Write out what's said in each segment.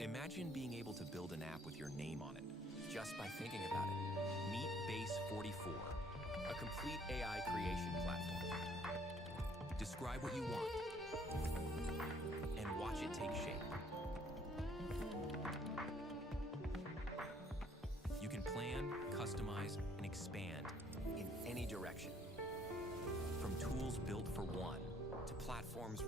Imagine being able to build an app with your name on it, just by thinking about it. Meet Base 44, a complete AI creation platform. Describe what you want, and watch it take shape. You can plan, customize, and expand in any direction. From tools built for one, to platforms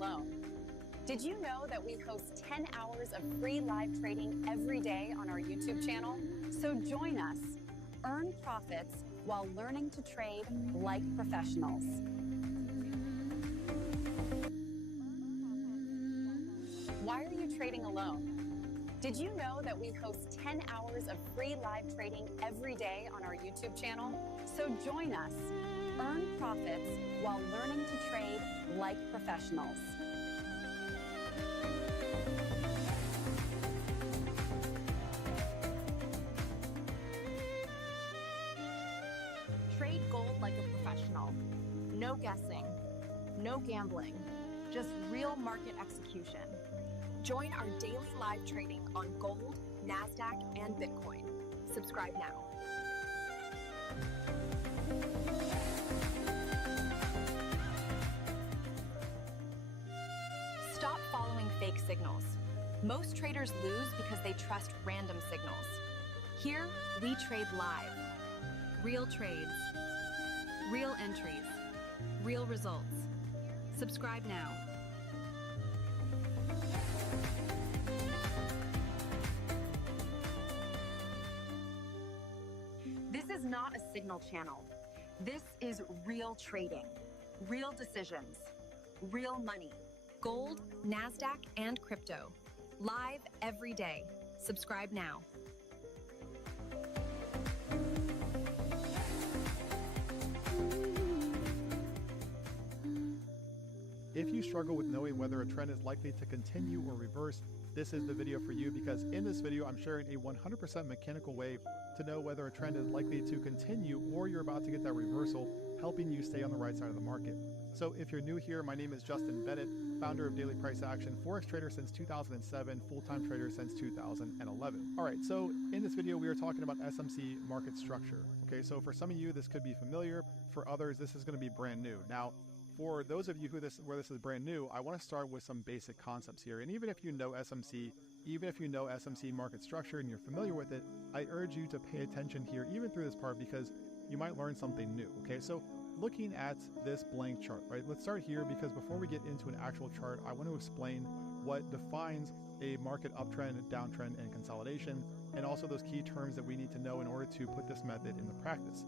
alone. Did you know that we host 10 hours of free live trading every day on our YouTube channel? So join us, earn profits while learning to trade like professionals. Why are you trading alone? Did you know that we host 10 hours of free live trading every day on our YouTube channel? So join us, earn profits while learning to trade like professionals. Trade gold like a professional. No guessing, no gambling, just real market execution. Join our daily live trading on gold, Nasdaq, and Bitcoin. Subscribe now. Stop following fake signals. Most traders lose because they trust random signals. Here, we trade live. Real trades, real entries, real results. Subscribe now. This is not a signal channel. This is real trading, real decisions, real money. Gold, Nasdaq, and crypto. Live every day. Subscribe now. If you struggle with knowing whether a trend is likely to continue or reverse, this is the video for you, because in this video I'm sharing a 100% mechanical way to know whether a trend is likely to continue or you're about to get that reversal, helping you stay on the right side of the market. So if you're new here, my name is Justin Bennett, founder of Daily Price Action, Forex trader since 2007, full-time trader since 2011. All right, so in this video we are talking about SMC market structure. Okay, so for some of you this could be familiar, for others this is going to be brand new. Now, for those of you where this is brand new, I want to start with some basic concepts here. And even if you know SMC, market structure and you're familiar with it, I urge you to pay attention here, even through this part, because you might learn something new. Okay, so looking at this blank chart, right? Let's start here, because before we get into an actual chart, I want to explain what defines a market uptrend, downtrend, and consolidation, and also those key terms that we need to know in order to put this method into practice.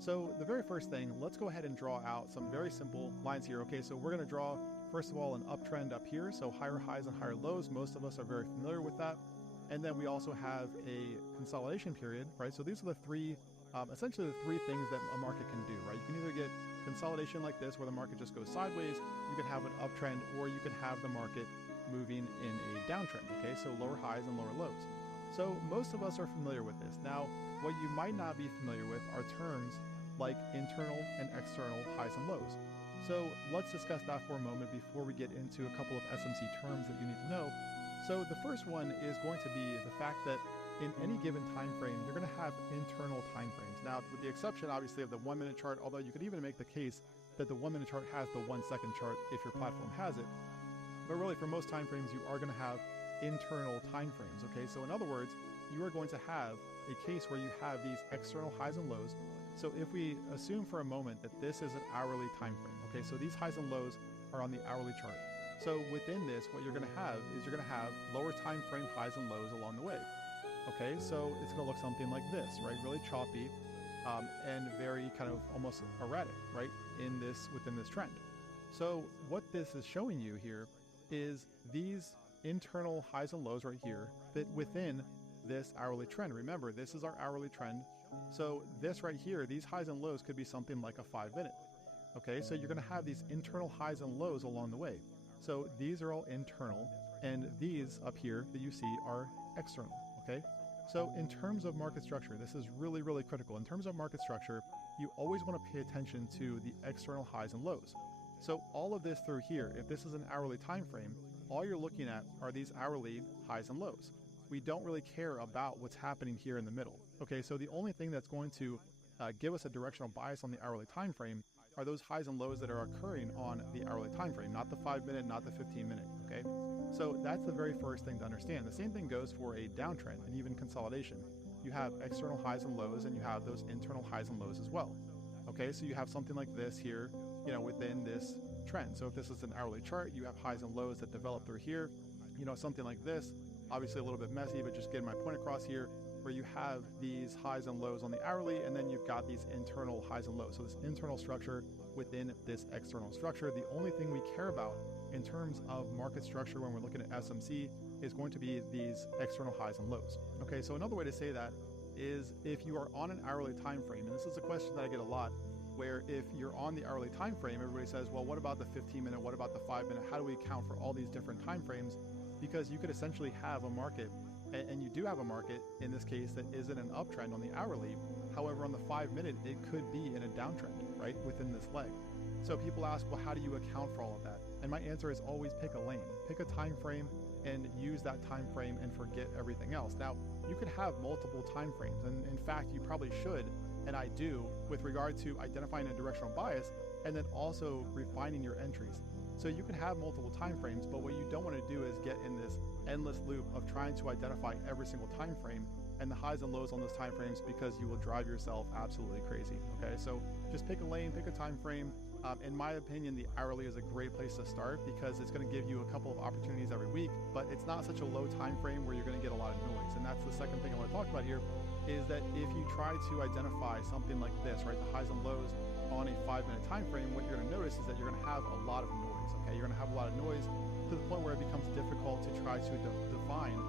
So the very first thing, let's go ahead and draw out some very simple lines here. Okay, so we're going to draw, first of all, an uptrend up here. So higher highs and higher lows. Most of us are very familiar with that. And then we also have a consolidation period, right? So these are the three, essentially the three things that a market can do, right? You can either get consolidation like this, where the market just goes sideways. You can have an uptrend, or you can have the market moving in a downtrend. Okay, so lower highs and lower lows. So most of us are familiar with this. Now, what you might not be familiar with are terms like internal and external highs and lows. So let's discuss that for a moment before we get into a couple of SMC terms that you need to know. So the first one is going to be the fact that in any given time frame, you're going to have internal time frames. Now, with the exception, obviously, of the 1 minute chart, although you could even make the case that the 1 minute chart has the 1 second chart if your platform has it. But really, for most time frames, you are going to have internal time frames. Okay, so in other words, you are going to have a case where you have these external highs and lows. So if we assume for a moment that this is an hourly time frame, okay, so these highs and lows are on the hourly chart. So within this, what you're going to have is you're going to have lower time frame highs and lows along the way. Okay, so it's going to look something like this, right? Really choppy and very kind of almost erratic, right? Within this trend. So what this is showing you here is these internal highs and lows right here fit within this hourly trend. Remember, this is our hourly trend. So this right here, these highs and lows could be something like a 5 minute. Okay, so you're going to have these internal highs and lows along the way. So these are all internal, and these up here that you see are external. Okay, so in terms of market structure, this is really, really critical. In terms of market structure, you always want to pay attention to the external highs and lows. So all of this through here, if this is an hourly time frame, all you're looking at are these hourly highs and lows. We don't really care about what's happening here in the middle. Okay, so the only thing that's going to give us a directional bias on the hourly time frame are those highs and lows that are occurring on the hourly time frame, not the 5 minute, not the 15 minute. Okay, so that's the very first thing to understand. The same thing goes for a downtrend and even consolidation. You have external highs and lows, and you have those internal highs and lows as well. Okay, so you have something like this here, within this trend. So if this is an hourly chart, you have highs and lows that develop through here. You know, something like this, obviously a little bit messy, but just getting my point across here, where you have these highs and lows on the hourly, and then you've got these internal highs and lows. So this internal structure within this external structure. The only thing we care about in terms of market structure when we're looking at SMC is going to be these external highs and lows. Okay, so another way to say that is if you are on an hourly time frame, and this is a question that I get a lot, where if you're on the hourly time frame, everybody says, well, what about the 15-minute? What about the 5-minute? How do we account for all these different time frames? Because you could essentially have a market, and you do have a market in this case that is in an uptrend on the hourly. However, on the 5-minute, it could be in a downtrend, right, within this leg. So people ask, well, how do you account for all of that? And my answer is always pick a lane, pick a time frame, and use that time frame and forget everything else. Now, you could have multiple time frames, and in fact, you probably should, and I do, with regard to identifying a directional bias and then also refining your entries. So you can have multiple time frames, but what you don't want to do is get in this endless loop of trying to identify every single time frame and the highs and lows on those time frames, because you will drive yourself absolutely crazy. Okay, so just pick a lane, pick a time frame. In my opinion, the hourly is a great place to start because it's going to give you a couple of opportunities every week, but it's not such a low time frame where you're going to get a lot of noise. And that's the second thing I want to talk about here, is that if you try to identify something like this, right, the highs and lows on a 5-minute time frame, what you're going to notice is that you're going to have a lot of noise. Okay, you're going to have a lot of noise to the point where it becomes difficult to try to define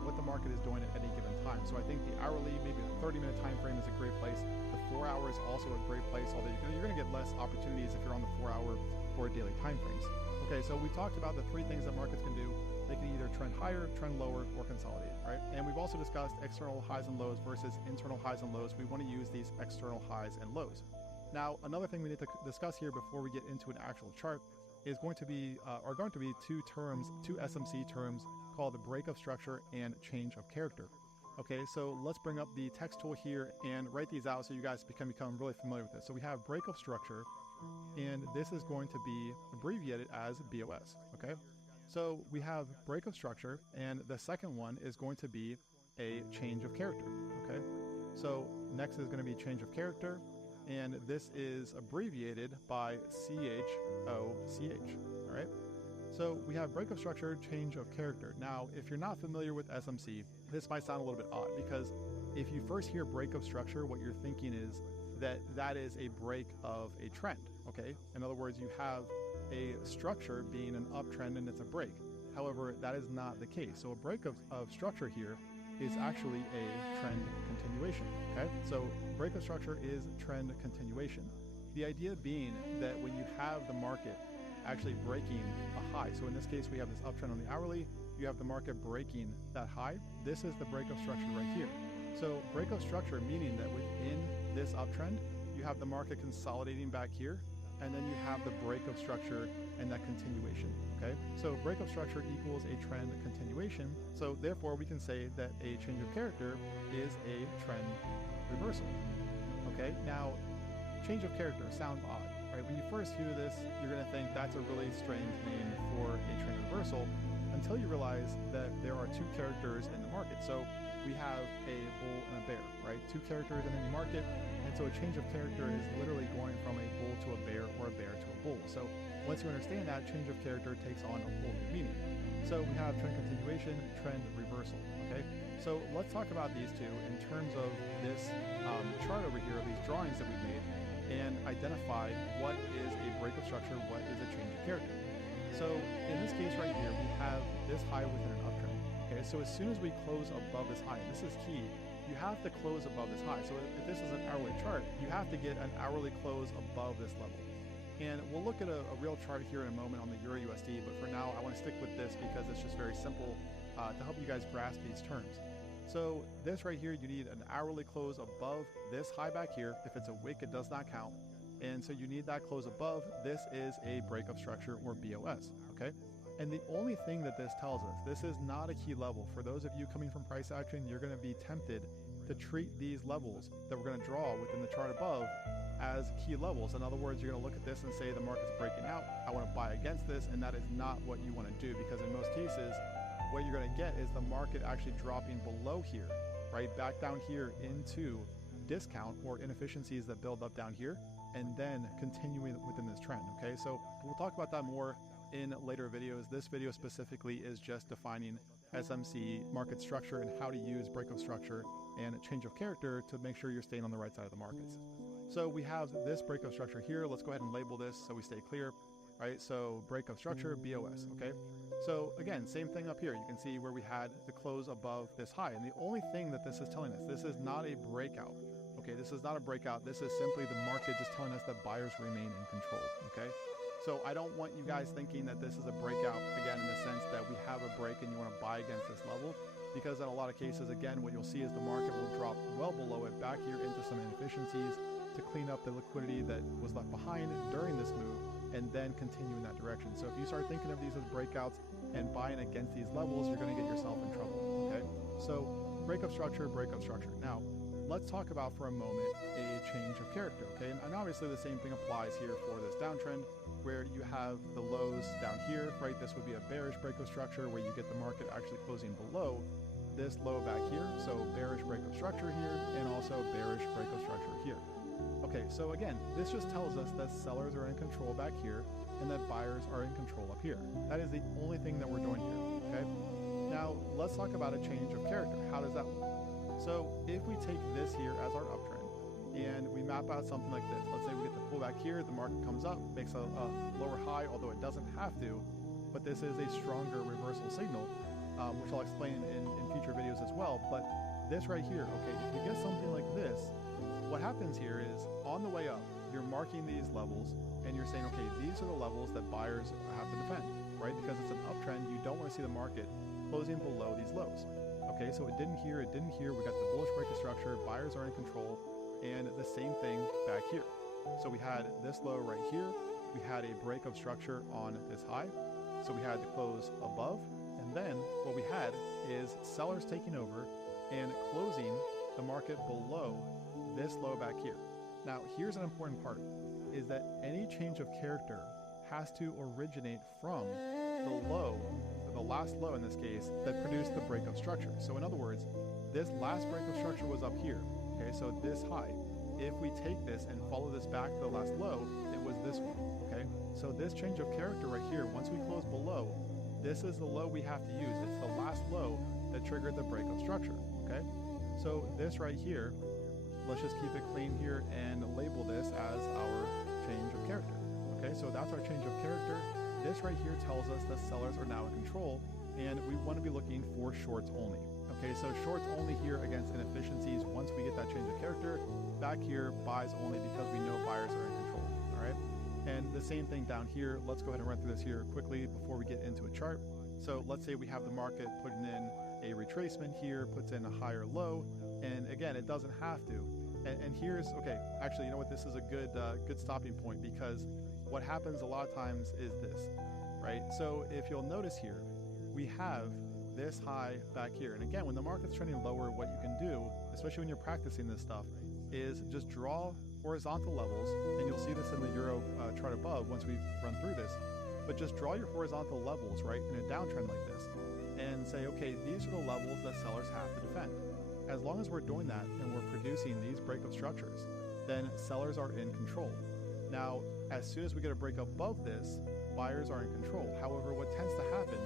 what the market is doing at any given time. So I think the hourly, maybe the 30-minute time frame is a great place. The 4 hour is also a great place, although you're going to get less opportunities if you're on the 4-hour or daily time frames. Okay, so we talked about the 3 things that markets can do. They can either trend higher, trend lower, or consolidate, right? And we've also discussed external highs and lows versus internal highs and lows. We want to use these external highs and lows. Now, another thing we need to discuss here before we get into an actual chart is going to be two SMC terms called the break of structure and change of character. Okay, so let's bring up the text tool here and write these out so you guys can become really familiar with this. So we have break of structure, and this is going to be abbreviated as BOS. Okay, so we have break of structure, and the second one is going to be a change of character. Okay, so next is going to be change of character, and this is abbreviated by CHOCH. All right. So we have break of structure, change of character. Now, if you're not familiar with SMC, this might sound a little bit odd, because if you first hear break of structure, what you're thinking is that is a break of a trend, okay? In other words, you have a structure being an uptrend and it's a break. However, that is not the case. So a break of structure here is actually a trend continuation, okay? So break of structure is trend continuation. The idea being that when you have the market actually breaking a high, so in this case we have this uptrend on the hourly, you have the market breaking that high, this is the break of structure right here. So break of structure meaning that within this uptrend you have the market consolidating back here, and then you have the break of structure and that continuation. Okay, so break of structure equals a trend continuation, so therefore we can say that a change of character is a trend reversal. Okay, now change of character sounds odd, right? When you first hear this, you're going to think that's a really strange name for a trend reversal, until you realize that there are 2 characters in the market. So we have a bull and a bear, right? 2 characters in any market, and so a change of character is literally going from a bull to a bear, or a bear to a bull. So once you understand that, change of character takes on a whole new meaning. So we have trend continuation, trend reversal, okay? So let's talk about these two in terms of this chart over here, these drawings that we made, and identify what is a break of structure, what is a change of character. So in this case right here, we have this high within an uptrend. Okay, so as soon as we close above this high, and this is key, you have to close above this high. So if this is an hourly chart, you have to get an hourly close above this level. And we'll look at a real chart here in a moment on the Euro USD, but for now I want to stick with this because it's just very simple to help you guys grasp these terms. So this right here, you need an hourly close above this high back here. If it's a wick, it does not count. And so you need that close above. This is a break of structure, or BOS, okay? And the only thing that this tells us, this is not a key level. For those of you coming from price action, you're going to be tempted to treat these levels that we're going to draw within the chart above as key levels. In other words, you're going to look at this and say the market's breaking out, I want to buy against this, and that is not what you want to do, because in most cases, what you're going to get is the market actually dropping below here, right, back down here into discount or inefficiencies that build up down here. and then continuing within this trend, okay? So we'll talk about that more in later videos. This video specifically is just defining SMC market structure and how to use breakout structure and change of character to make sure you're staying on the right side of the markets. So we have this breakout structure here. Let's go ahead and label this so we stay clear, right? So breakout structure, BOS, okay? So again, same thing up here. You can see where we had the close above this high. And the only thing that this is telling us, this is not a breakout, okay? This is not a breakout. This is simply the market just telling us that buyers remain in control, okay? So I don't want you guys thinking that this is a breakout, again, in the sense that we have a break and you want to buy against this level, because in a lot of cases, again, what you'll see is the market will drop well below it back here into some inefficiencies to clean up the liquidity that was left behind during this move and then continue in that direction. So if you start thinking of these as breakouts and buying against these levels, you're going to get yourself in trouble, okay? So breakup structure, breakup structure. Now, let's talk about for a moment a change of character, okay? And obviously the same thing applies here for this downtrend where you have the lows down here, right? This would be a bearish breakup structure where you get the market actually closing below this low back here. So bearish breakup structure here and also bearish breakup structure here. Okay, so again, this just tells us that sellers are in control back here and that buyers are in control up here. That is the only thing that we're doing here, okay? Now, let's talk about a change of character. How does that work? So if we take this here as our uptrend and we map out something like this, let's say we get the pullback here, the market comes up, makes a lower high, although it doesn't have to, but this is a stronger reversal signal, which I'll explain in future videos as well. But this right here, okay, if you get something like this, what happens here is on the way up, you're marking these levels and you're saying, okay, these are the levels that buyers have to defend, right? Because it's an uptrend, you don't want to see the market closing below these lows. Okay, so it didn't here, we got the bullish breakup structure, buyers are in control, and the same thing back here. So we had this low right here, we had a breakup structure on this high, so we had the close above, and then what we had is sellers taking over and closing the market below this low back here. Now, here's an important part, is that any change of character has to originate from the low, the last low in this case, that produced the breakup structure. So in other words, this last breakup structure was up here, okay, so this high. If we take this and follow this back to the last low, it was this one, okay? So this change of character right here, once we close below, this is the low we have to use. It's the last low that triggered the breakup structure, okay? So this right here, let's just keep it clean here and label this as our change of character, okay? So that's our change of character. This right here tells us that sellers are now in control and we want to be looking for shorts only. Okay, so shorts only here against inefficiencies. Once we get that change of character, back here, buys only because we know buyers are in control, all right? And the same thing down here. Let's go ahead and run through this here quickly before we get into a chart. So let's say we have the market putting in a retracement here, puts in a higher low, and again, it doesn't have to. And here's, okay, actually, you know what, this is a good stopping point, because what happens a lot of times is this, right? So if you'll notice here, we have this high back here. And again, when the market's trending lower, what you can do, especially when you're practicing this stuff, is just draw horizontal levels, and you'll see this in the Euro chart above once we run through this, but just draw your horizontal levels, right, in a downtrend like this, and say, okay, these are the levels that sellers have to defend. As long as we're doing that and we're producing these breakup structures, then sellers are in control. Now, as soon as we get a break above this, buyers are in control. However, what tends to happen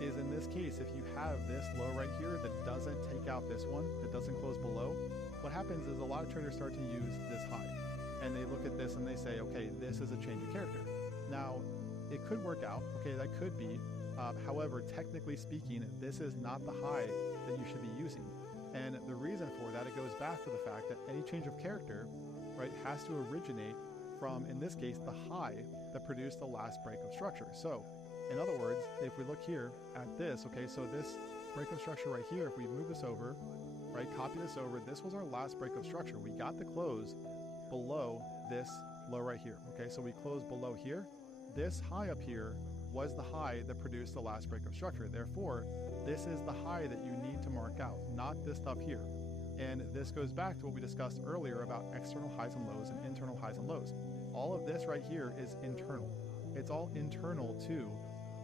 is in this case, if you have this low right here that doesn't take out this one, that doesn't close below, what happens is a lot of traders start to use this high. And they look at this and they say, okay, this is a change of character. Now, it could work out, okay, that could be. However, technically speaking, this is not the high that you should be using. And the reason for that, it goes back to the fact that any change of character, right, has to originate from, in this case, the high that produced the last breakup structure. So, in other words, if we look here at this, okay, so this breakup structure right here, if we move this over, right, copy this over, this was our last breakup structure. We got the close below this low right here, okay? So we closed below here. This high up here was the high that produced the last breakup structure. Therefore, this is the high that you need to mark out, not this stuff here. And this goes back to what we discussed earlier about external highs and lows and internal highs and lows. All of this right here is internal. It's all internal to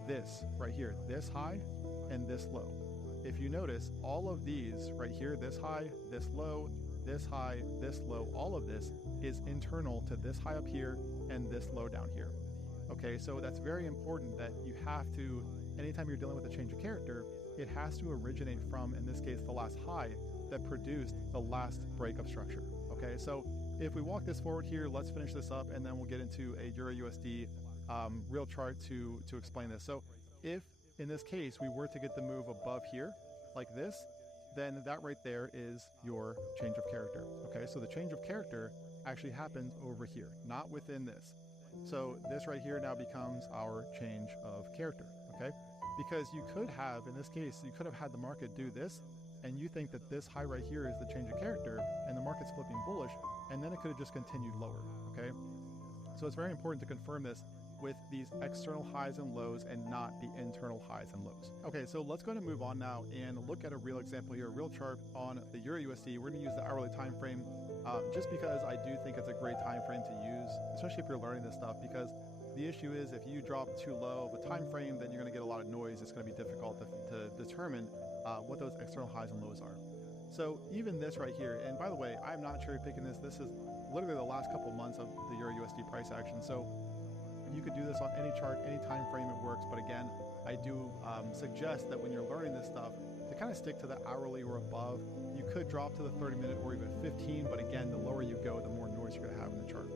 this right here, this high and this low. If you notice, all of these right here, this high, this low, this high, this low, all of this is internal to this high up here and this low down here. Okay, so that's very important that you have to, anytime you're dealing with a change of character, it has to originate from, in this case, the last high that produced the last break of structure. Okay, so if we walk this forward here, let's finish this up and then we'll get into a Euro USD real chart to explain this. So if in this case we were to get the move above here like this, then that right there is your change of character. Okay, so the change of character actually happens over here, not within this. So this right here now becomes our change of character. Okay, because you could have, in this case, you could have had the market do this, and you think that this high right here is the change of character, and the market's flipping bullish, and then it could have just continued lower. Okay, so it's very important to confirm this with these external highs and lows and not the internal highs and lows. Okay, so let's go ahead and move on now and look at a real example here, a real chart on the Euro USD. We're going to use the hourly time frame just because I do think it's a great time frame to use, especially if you're learning this stuff, because the issue is if you drop too low of a time frame, then you're going to get a lot of noise. It's going to be difficult to determine what those external highs and lows are. So even this right here, and by the way, I'm not cherry picking this. This is literally the last couple months of the Euro USD price action. So you could do this on any chart, any time frame it works. But again, I do suggest that when you're learning this stuff, to kind of stick to the hourly or above. You could drop to the 30-minute or even 15, but again, the lower you go, the more noise you're going to have in the chart.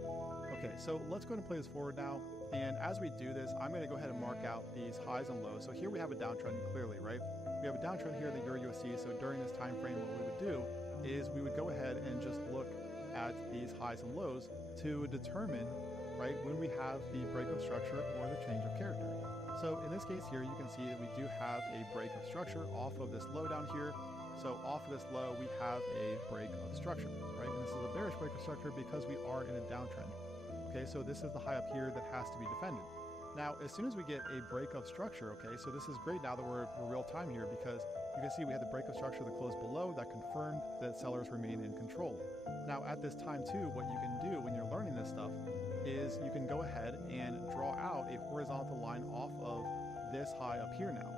Okay, so let's go ahead and play this forward now. And as we do this, I'm going to go ahead and mark out these highs and lows. So here we have a downtrend clearly, right? We have a downtrend here in the Euro USD. So during this time frame, what we would do is we would go ahead and just look at these highs and lows to determine, right, when we have the break of structure or the change of character. So in this case here, you can see that we do have a break of structure off of this low down here. So off of this low, we have a break of structure, right? And this is a bearish break of structure because we are in a downtrend. Okay, so this is the high up here that has to be defended. Now, as soon as we get a break of structure, okay, so this is great now that we're real time here because you can see we had the break of structure that closed below that confirmed that sellers remain in control. Now, at this time too, what you can do when you're learning this stuff is you can go ahead and draw out a horizontal line off of this high up here now.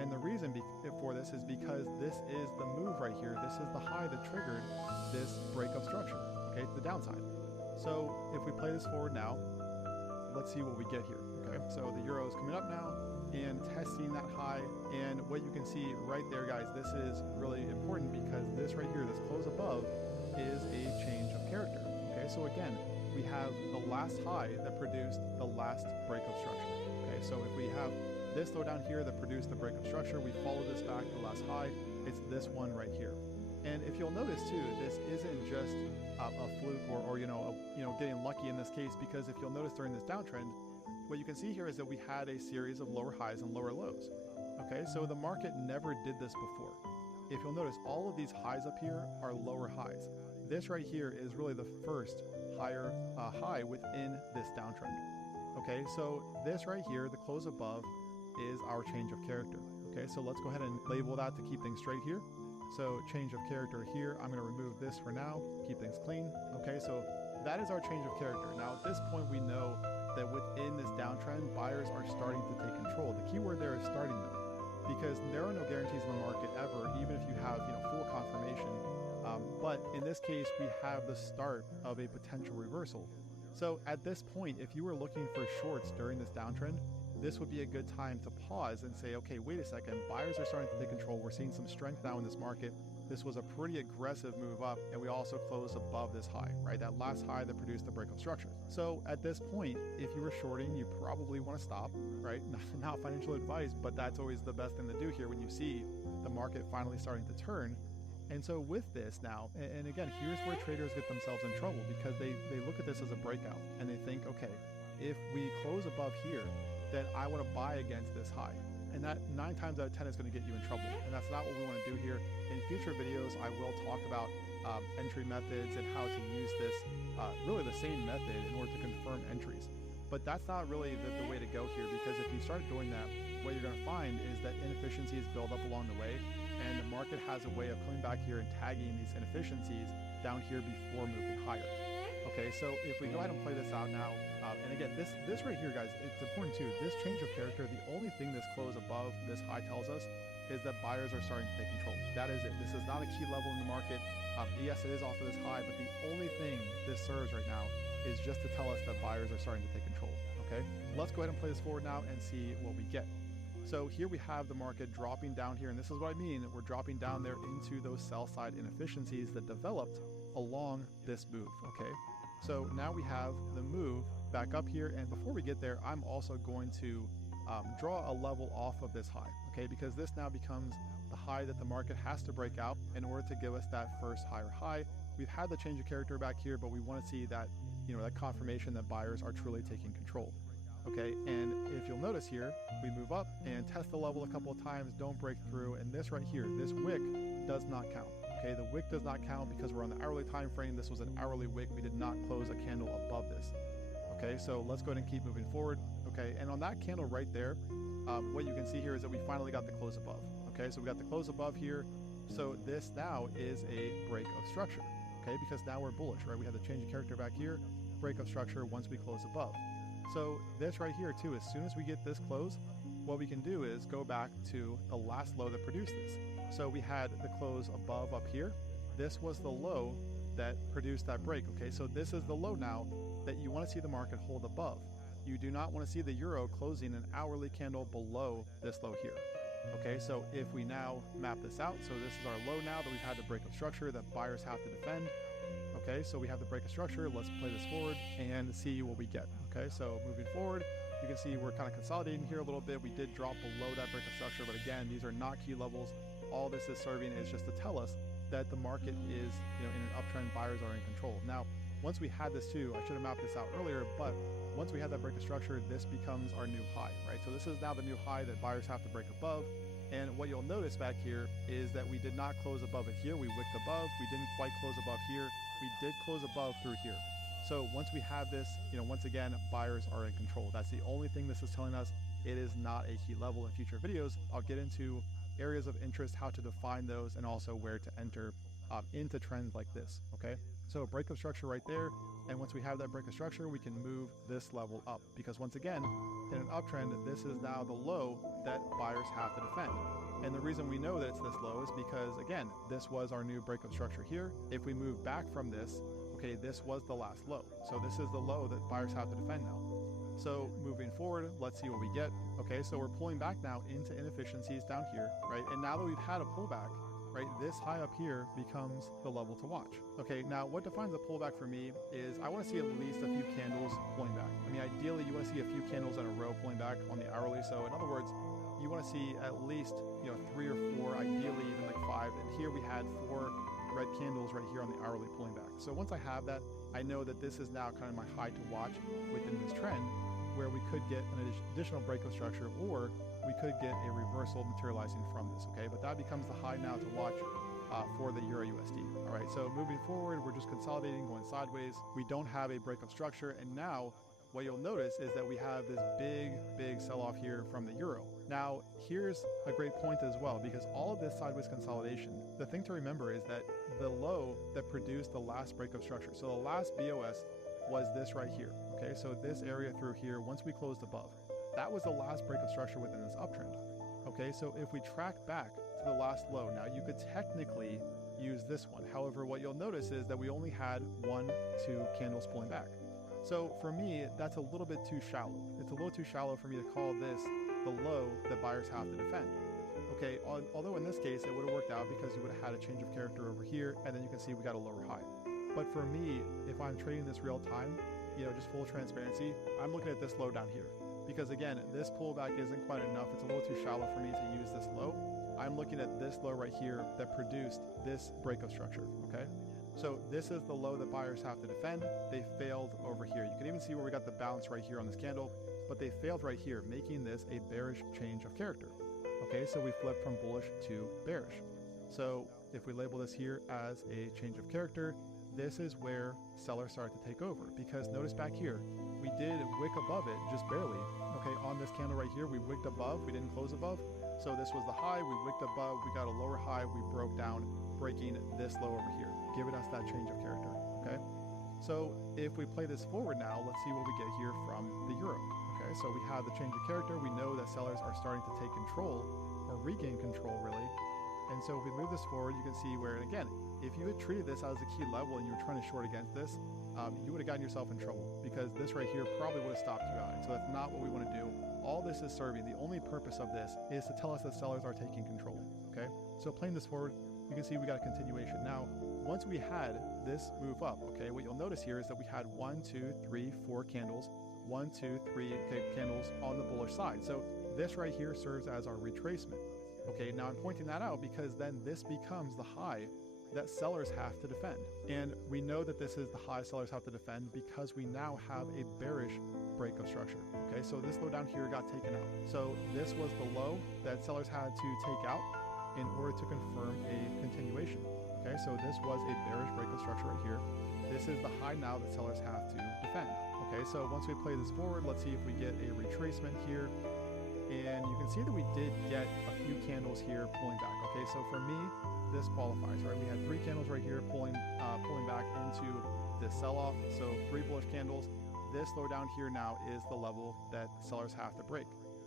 And the reason for this is because this is the move right here. This is the high that triggered this break of structure, okay, the downside. So if we play this forward now, let's see what we get here. Okay, so the euro is coming up now and testing that high. And what you can see right there, guys, this is really important because this right here, this close above, is a change of character. Okay, so again, we have the last high that produced the last break of structure. Okay, so if we have this low down here that produced the break of structure, we follow this back to the last high. It's this one right here. And if you'll notice too, this isn't just a fluke or getting lucky in this case, because if you'll notice during this downtrend, what you can see here is that we had a series of lower highs and lower lows. Okay, so the market never did this before. If you'll notice, all of these highs up here are lower highs. This right here is really the first higher high within this downtrend. Okay, so this right here, the close above, is our change of character. Okay, so let's go ahead and label that to keep things straight here. So change of character here, I'm going to remove this for now, keep things clean. Okay, so that is our change of character. Now at this point we know that within this downtrend, buyers are starting to take control. The key word there is starting though, because there are no guarantees in the market ever, even if you have full confirmation. But in this case, we have the start of a potential reversal. So at this point, if you were looking for shorts during this downtrend, this would be a good time to pause and say, okay, wait a second, buyers are starting to take control. We're seeing some strength now in this market. This was a pretty aggressive move up, and we also closed above this high, right? That last high that produced the break of structure. So at this point, if you were shorting, you probably want to stop, right? Not financial advice, but that's always the best thing to do here when you see the market finally starting to turn. And so with this now, and again, here's where traders get themselves in trouble, because they look at this as a breakout and they think, okay, if we close above here, then I want to buy against this high. And that 9 times out of 10 is going to get you in trouble. And that's not what we want to do here. In future videos, I will talk about entry methods and how to use this, really the same method in order to confirm entries. But that's not really the way to go here, because if you start doing that, what you're going to find is that inefficiencies build up along the way, and the market has a way of coming back here and tagging these inefficiencies down here before moving higher. Okay, so if we go ahead and play this out now, and again, this right here, guys, it's important too. This change of character, the only thing this close above this high tells us is that buyers are starting to take control. That is it. This is not a key level in the market. Yes, it is off of this high, but the only thing this serves right now is just to tell us that buyers are starting to take control. Okay, let's go ahead and play this forward now and see what we get. So here we have the market dropping down here, and this is what I mean. We're dropping down there into those sell side inefficiencies that developed along this move. Okay, so now we have the move back up here, and before we get there, I'm also going to draw a level off of this high, okay, because this now becomes the high that the market has to break out in order to give us that first higher high. We've had the change of character back here, but we want to see that, that confirmation that buyers are truly taking control. Okay, and if you'll notice here, we move up and test the level a couple of times, don't break through, and this right here, this wick does not count. Okay, the wick does not count because we're on the hourly time frame. This was an hourly wick. We did not close a candle above this. Okay, so let's go ahead and keep moving forward. Okay, and on that candle right there, what you can see here is that we finally got the close above. Okay, so we got the close above here. So this now is a break of structure. Okay, because now we're bullish, right? We have the change of character back here, break of structure once we close above. So this right here too, as soon as we get this close, what we can do is go back to the last low that produced this. So we had the close above up here. This was the low that produced that break. Okay, so this is the low now that you want to see the market hold above. You do not want to see the euro closing an hourly candle below this low here. Okay, so if we now map this out, so this is our low now that we've had the break of structure that buyers have to defend. Okay, so we have the break of structure. Let's play this forward and see what we get. Okay, so moving forward, you can see we're kind of consolidating here a little bit. We did drop below that break of structure, but again, these are not key levels. All this is serving is just to tell us that the market is, in an uptrend, buyers are in control. Now, once we had this too, I should have mapped this out earlier, but once we had that break of structure, this becomes our new high, right? So this is now the new high that buyers have to break above. And what you'll notice back here is that we did not close above it here. We wicked above. We didn't quite close above here. We did close above through here. So once we have this, once again, buyers are in control. That's the only thing this is telling us. It is not a key level. In future videos, I'll get into areas of interest, how to define those, and also where to enter into trends like this, okay? So break of structure right there. And once we have that break of structure, we can move this level up, because once again, in an uptrend, this is now the low that buyers have to defend. And the reason we know that it's this low is because, again, this was our new break of structure here. If we move back from this, okay, this was the last low. So this is the low that buyers have to defend now. So moving forward, let's see what we get. Okay, so we're pulling back now into inefficiencies down here, right? And now that we've had a pullback, right, this high up here becomes the level to watch. Okay, now what defines a pullback for me is I want to see at least a few candles pulling back. I mean, ideally, you want to see a few candles in a row pulling back on the hourly. So in other words, you want to see at least, 3 or 4, ideally even like 5. And here we had 4 red candles right here on the hourly pulling back. So once I have that, I know that this is now kind of my high to watch within this trend, where we could get an additional break of structure, or we could get a reversal materializing from this, okay? But that becomes the high now to watch for the Euro USD. All right, so moving forward, we're just consolidating, going sideways. We don't have a break of structure, and now what you'll notice is that we have this big sell-off here from the Euro. Now, here's a great point as well, because all of this sideways consolidation, the thing to remember is that the low that produced the last break of structure, so the last BOS was this right here, okay? So this area through here, once we closed above, that was the last break of structure within this uptrend. Okay, so if we track back to the last low, now you could technically use this one. However, what you'll notice is that we only had 1, 2 candles pulling back. So for me, that's a little bit too shallow. It's a little too shallow for me to call this the low that buyers have to defend. Okay, although in this case, it would have worked out because you would have had a change of character over here, and then you can see we got a lower high. But for me, if I'm trading this real time, just full transparency, I'm looking at this low down here. Because again, this pullback isn't quite enough. It's a little too shallow for me to use this low. I'm looking at this low right here that produced this break of structure, okay? So this is the low that buyers have to defend. They failed over here. You can even see where we got the bounce right here on this candle, but they failed right here, making this a bearish change of character. Okay, so we flipped from bullish to bearish. So if we label this here as a change of character, this is where sellers start to take over, because notice back here, we did wick above it just barely. Okay, on this candle right here, we wicked above, we didn't close above. So this was the high, we wicked above, we got a lower high, we broke down, breaking this low over here, giving us that change of character, okay? So if we play this forward now, let's see what we get here from the euro. Okay, so we have the change of character. We know that sellers are starting to take control, or regain control really. And so if we move this forward, you can see where, and again, if you had treated this as a key level and you were trying to short against this, you would have gotten yourself in trouble, because this right here probably would have stopped you out. And so that's not what we want to do. All this is serving, the only purpose of this is to tell us that sellers are taking control. Okay, so playing this forward, you can see we got a continuation. Now, once we had this move up, okay, what you'll notice here is that we had 1, 2, 3, 4 candles, 1, 2, 3 candles on the bullish side. So this right here serves as our retracement. Okay, now I'm pointing that out because then this becomes the high that sellers have to defend. And we know that this is the high sellers have to defend because we now have a bearish break of structure. Okay, so this low down here got taken out. So this was the low that sellers had to take out in order to confirm a continuation. Okay, so this was a bearish break of structure right here. This is the high now that sellers have to defend. Okay, so once we play this forward, let's see if we get a retracement here. And you can see that we did get a few candles here pulling back. Okay, so for me, this qualifies, right? We had 3 candles right here pulling back into this sell-off. So 3 bullish candles. This low down here now is the level that sellers have to break.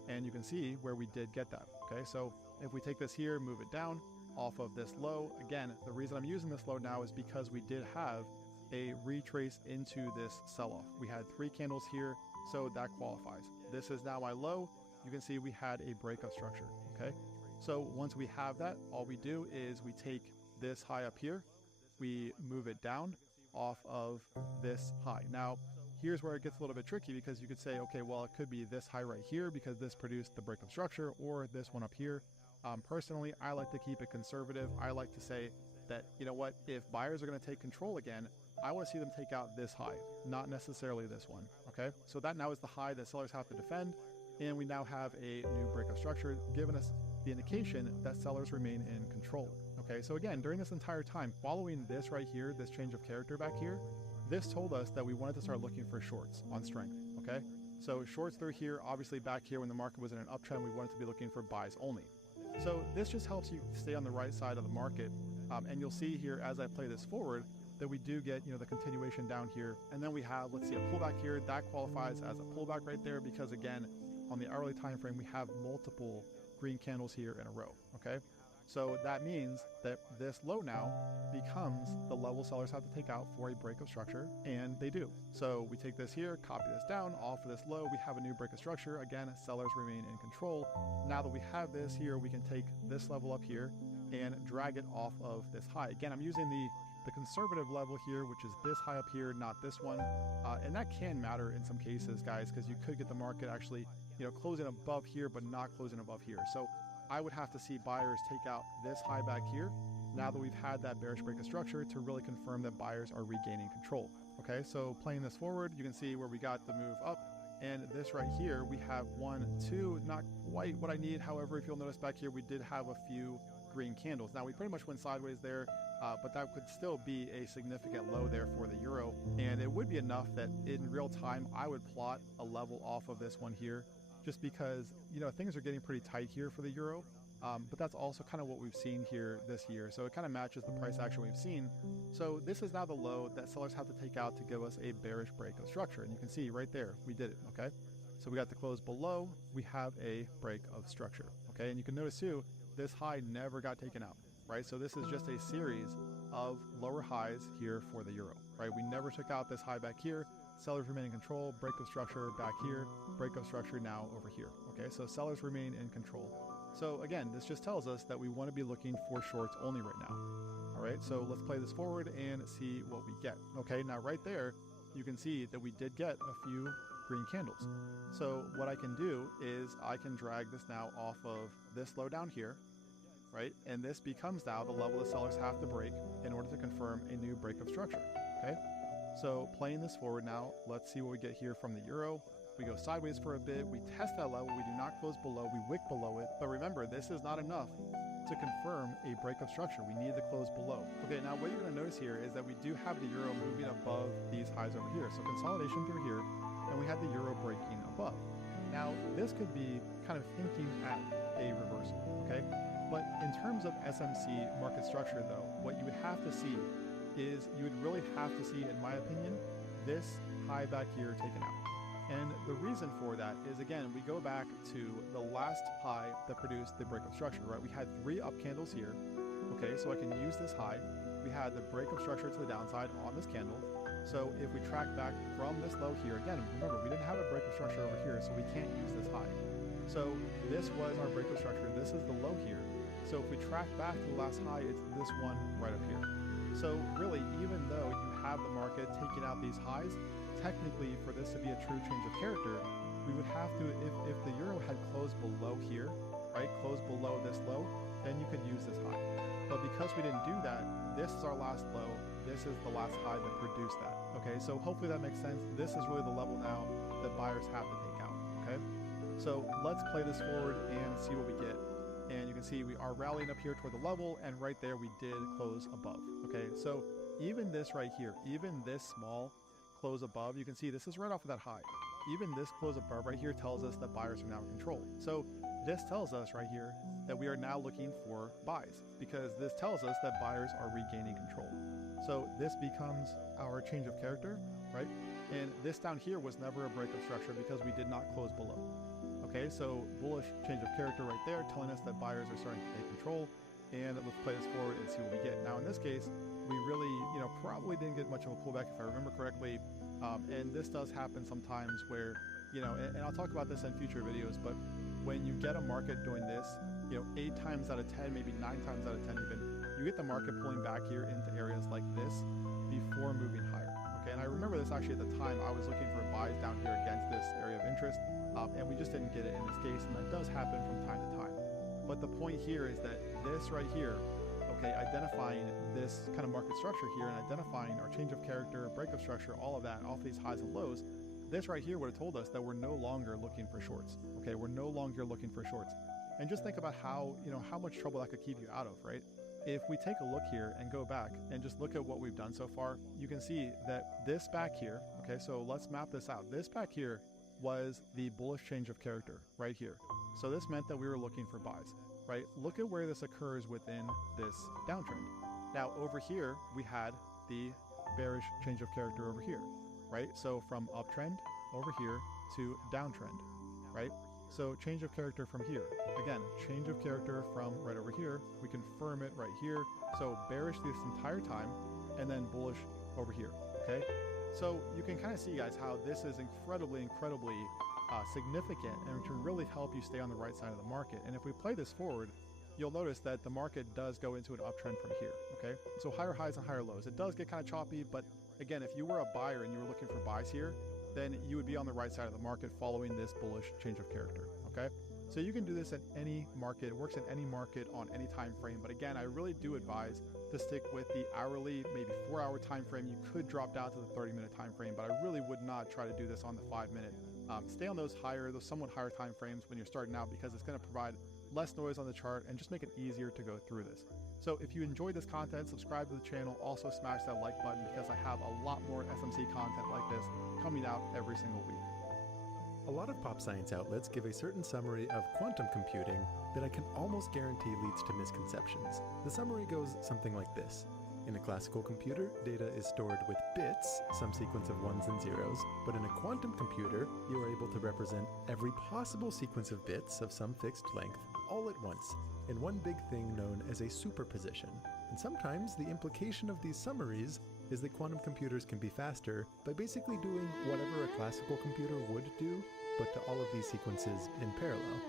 And you can see where we did get that. Okay, so if we take this here, move it down off of this low. Again, the reason I'm using this low now is because we did have a retrace into this sell-off. We had 3 candles here, so that qualifies. This is now my low. You can see we had a break of structure. Okay, so once we have that, all we do is we take this high up here, we move it down off of this high. Now, here's where it gets a little bit tricky, because you could say, okay, well, it could be this high right here because this produced the break of structure, or this one up here. Personally, I like to keep it conservative. I like to say that, you know what, if buyers are going to take control again, I want to see them take out this high, not necessarily this one. Okay, so that now is the high that sellers have to defend. And we now have a new break of structure, giving us the indication that sellers remain in control. Okay, so again, during this entire time, following this right here, this change of character back here, this told us that we wanted to start looking for shorts on strength. Okay, so shorts through here, obviously back here when the market was in an uptrend, we wanted to be looking for buys only. So this just helps you stay on the right side of the market. And you'll see here as I play this forward that we do get, the continuation down here. And then we have, let's see, a pullback here. That qualifies as a pullback right there because, again, on the hourly time frame, we have multiple green candles here in a row. Okay, so that means that this low now becomes the level sellers have to take out for a break of structure, and they do. So we take this here, copy this down off of this low, we have a new break of structure. Again, sellers remain in control. Now that we have this here, we can take this level up here and drag it off of this high. Again, I'm using the conservative level here, which is this high up here, not this one. And that can matter in some cases, guys, because you could get the market actually closing above here, but not closing above here. So I would have to see buyers take out this high back here now that we've had that bearish break of structure to really confirm that buyers are regaining control. Okay, so playing this forward, you can see where we got the move up, and this right here, we have 1, 2, not quite what I need. However, if you'll notice back here, we did have a few green candles. Now we pretty much went sideways there, but that could still be a significant low there for the euro, and it would be enough that in real time I would plot a level off of this one here, just because things are getting pretty tight here for the euro. But that's also kind of what we've seen here this year, so it kind of matches the price action we've seen. So this is now the low that sellers have to take out to give us a bearish break of structure, and you can see right there we did it. Okay, so we got the close below, we have a break of structure. Okay, and you can notice too, this high never got taken out, right? So this is just a series of lower highs here for the euro, right? We never took out this high back here. Sellers remain in control, break of structure back here, break of structure now over here. Okay, so sellers remain in control. So again, this just tells us that we want to be looking for shorts only right now. All right, so let's play this forward and see what we get. Okay, now right there, you can see that we did get a few green candles. So what I can do is I can drag this now off of this low down here, right? And this becomes now the level the sellers have to break in order to confirm a new break of structure. Okay, so playing this forward now, let's see what we get here from the euro. We go sideways for a bit, we test that level, we do not close below, we wick below it. But remember, this is not enough to confirm a break of structure. We need the close below. Okay, now what you're going to notice here is that we do have the euro moving above these highs over here. So consolidation through here, and we had the euro breaking above. Now, this could be kind of hinting at a reversal, okay? But in terms of SMC market structure though, what you would have to see is you would really have to see, in my opinion, this high back here taken out. And the reason for that is, again, we go back to the last high that produced the breakup structure, right? We had 3 up candles here. Okay, so I can use this high. We had the breakup structure to the downside on this candle. So if we track back from this low here, again, remember, we didn't have a breakup structure over here, so we can't use this high. So this was our breakup structure. This is the low here. So if we track back to the last high, it's this one right up here. So really, even though you have the market taking out these highs, technically for this to be a true change of character, we would have to, if the euro had closed below here, right, closed below this low, then you could use this high. But because we didn't do that, this is our last low, this is the last high that produced that. Okay, so hopefully that makes sense. This is really the level now that buyers have to take out. Okay, so let's play this forward and see what we get. And you can see we are rallying up here toward the level, and right there we did close above. Okay, so even this right here, even this small close above, you can see this is right off of that high. Even this close above right here tells us that buyers are now in control. So this tells us right here that we are now looking for buys, because this tells us that buyers are regaining control. So this becomes our change of character, right? And this down here was never a breakup structure because we did not close below. Okay, so bullish change of character right there, telling us that buyers are starting to take control. And let's play this forward and see what we get. Now in this case, we really, probably didn't get much of a pullback if I remember correctly. And this does happen sometimes where, and I'll talk about this in future videos, but when you get a market doing this, 8 times out of 10, maybe 9 times out of 10 even, you get the market pulling back here into areas like this before moving higher. Okay, and I remember this actually at the time. I was looking for buys down here against this area of interest, and we just didn't get it in this case, and that does happen from time to time. But the point here is that this right here, okay, identifying this kind of market structure here and identifying our change of character, breakup structure, all of that, off these highs and lows, this right here would have told us that we're no longer looking for shorts. Okay, we're no longer looking for shorts. And just think about how, how much trouble that could keep you out of, right? If we take a look here and go back and just look at what we've done so far, you can see that this back here, okay, so let's map this out. This back here was the bullish change of character right here. So this meant that we were looking for buys, right? Look at where this occurs within this downtrend. Now over here, we had the bearish change of character over here, right? So from uptrend over here to downtrend, right? So change of character from here. Again, change of character from right over here. We confirm it right here. So bearish this entire time and then bullish over here, okay? So you can kind of see, guys, how this is incredibly significant and can really help you stay on the right side of the market. And if we play this forward, you'll notice that the market does go into an uptrend from here, okay? So higher highs and higher lows. It does get kind of choppy, but again, if you were a buyer and you were looking for buys here, then you would be on the right side of the market following this bullish change of character, okay? So you can do this in any market. It works in any market on any time frame. But again, I really do advise to stick with the hourly, maybe 4-hour time frame. You could drop down to the 30-minute time frame, but I really would not try to do this on the 5-minute. Stay on those somewhat higher time frames when you're starting out, because it's going to provide less noise on the chart and just make it easier to go through this. So if you enjoyed this content, subscribe to the channel. Also smash that like button, because I have a lot more SMC content like this coming out every single week. A lot of pop science outlets give a certain summary of quantum computing that I can almost guarantee leads to misconceptions. The summary goes something like this. In a classical computer, data is stored with bits, some sequence of ones and zeros, but in a quantum computer, you are able to represent every possible sequence of bits of some fixed length all at once, in one big thing known as a superposition. And sometimes the implication of these summaries is that quantum computers can be faster by basically doing whatever a classical computer would do, but to all of these sequences in parallel.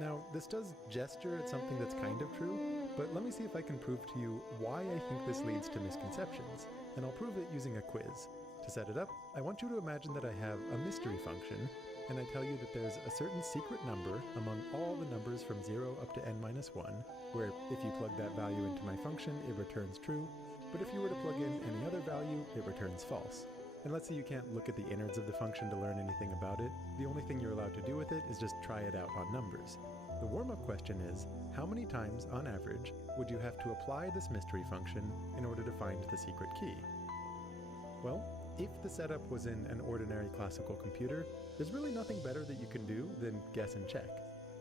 Now, this does gesture at something that's kind of true, but let me see if I can prove to you why I think this leads to misconceptions, and I'll prove it using a quiz. To set it up, I want you to imagine that I have a mystery function, and I tell you that there's a certain secret number among all the numbers from 0 up to n-1, where if you plug that value into my function, it returns true, but if you were to plug in any other value, it returns false. And let's say you can't look at the innards of the function to learn anything about it. The only thing you're allowed to do with it is just try it out on numbers. The warm-up question is, how many times, on average, would you have to apply this mystery function in order to find the secret key? Well, if the setup was in an ordinary classical computer, there's really nothing better that you can do than guess and check.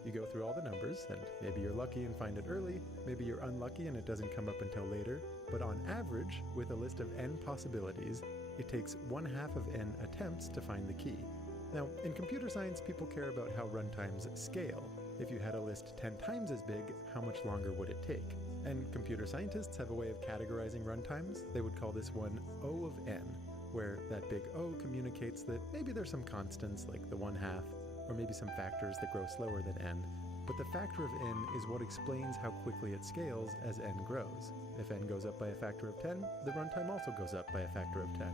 You go through all the numbers, and maybe you're lucky and find it early, maybe you're unlucky and it doesn't come up until later, but on average, with a list of n possibilities, it takes 1/2 of n attempts to find the key. Now, in computer science, people care about how runtimes scale. If you had a list 10 times as big, how much longer would it take? And computer scientists have a way of categorizing runtimes. They would call this one O of n, where that big O communicates that maybe there's some constants like the 1/2, or maybe some factors that grow slower than n. But the factor of n is what explains how quickly it scales as n grows. If n goes up by a factor of 10, the runtime also goes up by a factor of 10.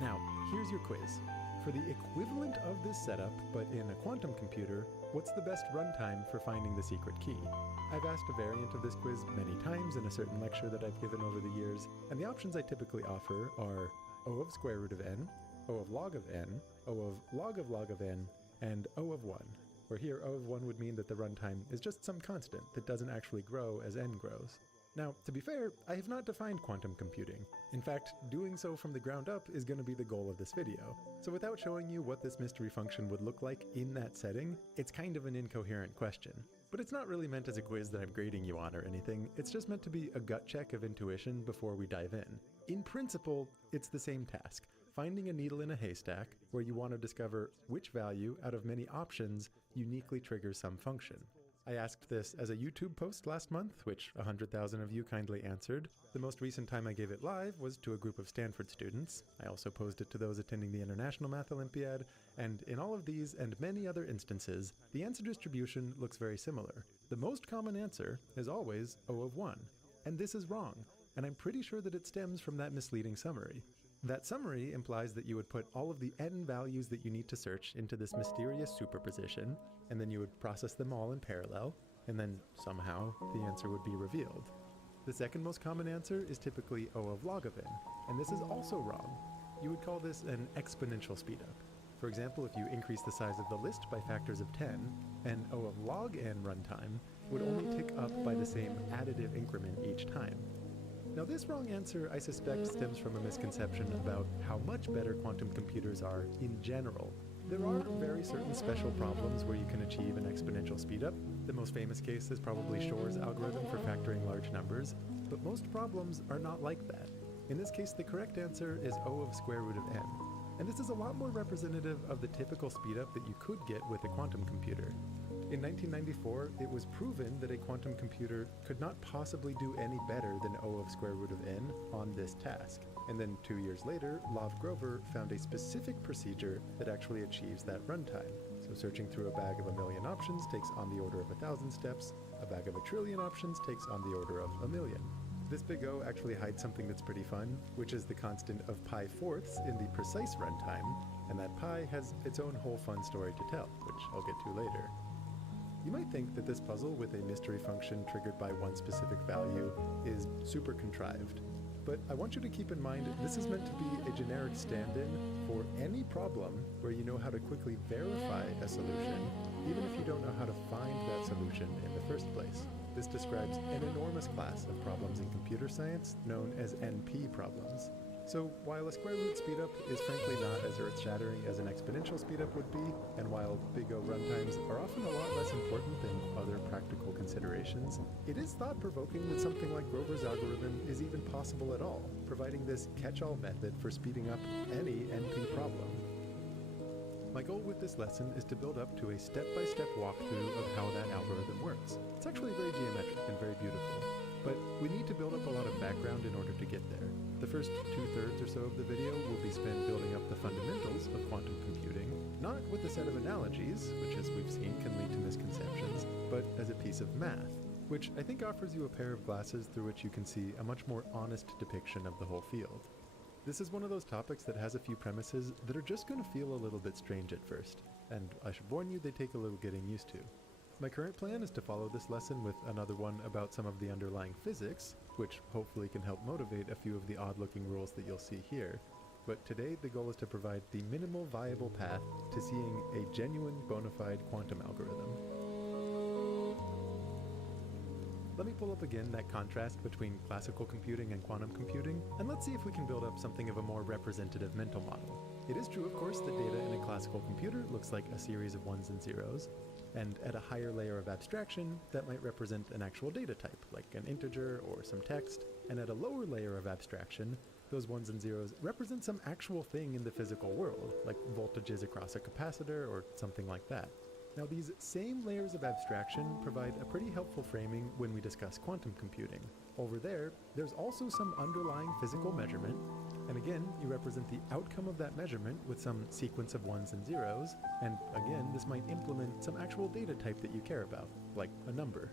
Now, here's your quiz. For the equivalent of this setup, but in a quantum computer, what's the best runtime for finding the secret key? I've asked a variant of this quiz many times in a certain lecture that I've given over the years, and the options I typically offer are O of square root of n, O of log of n, O of log of n, and O of 1, where here O of 1 would mean that the runtime is just some constant that doesn't actually grow as n grows. Now, to be fair, I have not defined quantum computing. In fact, doing so from the ground up is going to be the goal of this video. So without showing you what this mystery function would look like in that setting, it's kind of an incoherent question. But it's not really meant as a quiz that I'm grading you on or anything, it's just meant to be a gut check of intuition before we dive in. In principle, it's the same task, finding a needle in a haystack where you want to discover which value out of many options uniquely triggers some function. I asked this as a YouTube post last month, which 100,000 of you kindly answered. The most recent time I gave it live was to a group of Stanford students. I also posed it to those attending the International Math Olympiad, and in all of these and many other instances, the answer distribution looks very similar. The most common answer is always O of 1. And this is wrong, and I'm pretty sure that it stems from that misleading summary. That summary implies that you would put all of the n values that you need to search into this mysterious superposition, and then you would process them all in parallel, and then somehow the answer would be revealed. The second most common answer is typically O of log of n, and this is also wrong. You would call this an exponential speedup. For example, if you increase the size of the list by factors of 10, an O of log n runtime would only tick up by the same additive increment each time. Now this wrong answer, I suspect, stems from a misconception about how much better quantum computers are in general. There are very certain special problems where you can achieve an exponential speedup. The most famous case is probably Shor's algorithm for factoring large numbers, but most problems are not like that. In this case, the correct answer is O of square root of n. And this is a lot more representative of the typical speedup that you could get with a quantum computer. In 1994, it was proven that a quantum computer could not possibly do any better than O of square root of n on this task. And then 2 years later, Love Grover found a specific procedure that actually achieves that runtime. So searching through a bag of 1,000,000 options takes on the order of 1,000 steps. A bag of 1,000,000,000,000 options takes on the order of 1,000,000. This big O actually hides something that's pretty fun, which is the constant of pi fourths in the precise runtime, and that pi has its own whole fun story to tell, which I'll get to later. You might think that this puzzle with a mystery function triggered by one specific value is super contrived, but I want you to keep in mind this is meant to be a generic stand-in for any problem where you know how to quickly verify a solution, even if you don't know how to find that solution in the first place. This describes an enormous class of problems in computer science known as NP problems. So while a square root speedup is frankly not as earth-shattering as an exponential speedup would be, and while big O runtimes are often a lot less important than other practical considerations, it is thought-provoking that something like Grover's algorithm is even possible at all, providing this catch-all method for speeding up any NP problem. My goal with this lesson is to build up to a step-by-step walkthrough of how that algorithm works. It's actually very geometric and very beautiful, but we need to build up a lot of background in order to get there. The first 2/3 or so of the video will be spent building up the fundamentals of quantum computing, not with a set of analogies, which as we've seen can lead to misconceptions, but as a piece of math, which I think offers you a pair of glasses through which you can see a much more honest depiction of the whole field. This is one of those topics that has a few premises that are just going to feel a little bit strange at first, and I should warn you they take a little getting used to. My current plan is to follow this lesson with another one about some of the underlying physics, which hopefully can help motivate a few of the odd-looking rules that you'll see here. But today the goal is to provide the minimal viable path to seeing a genuine bona fide quantum algorithm. Let me pull up again that contrast between classical computing and quantum computing, and let's see if we can build up something of a more representative mental model. It is true, of course, that data in a classical computer looks like a series of ones and zeros, and at a higher layer of abstraction, that might represent an actual data type, like an integer or some text, and at a lower layer of abstraction, those ones and zeros represent some actual thing in the physical world, like voltages across a capacitor or something like that. Now, these same layers of abstraction provide a pretty helpful framing when we discuss quantum computing. Over there, there's also some underlying physical measurement, and again, you represent the outcome of that measurement with some sequence of ones and zeros, and again, this might implement some actual data type that you care about, like a number.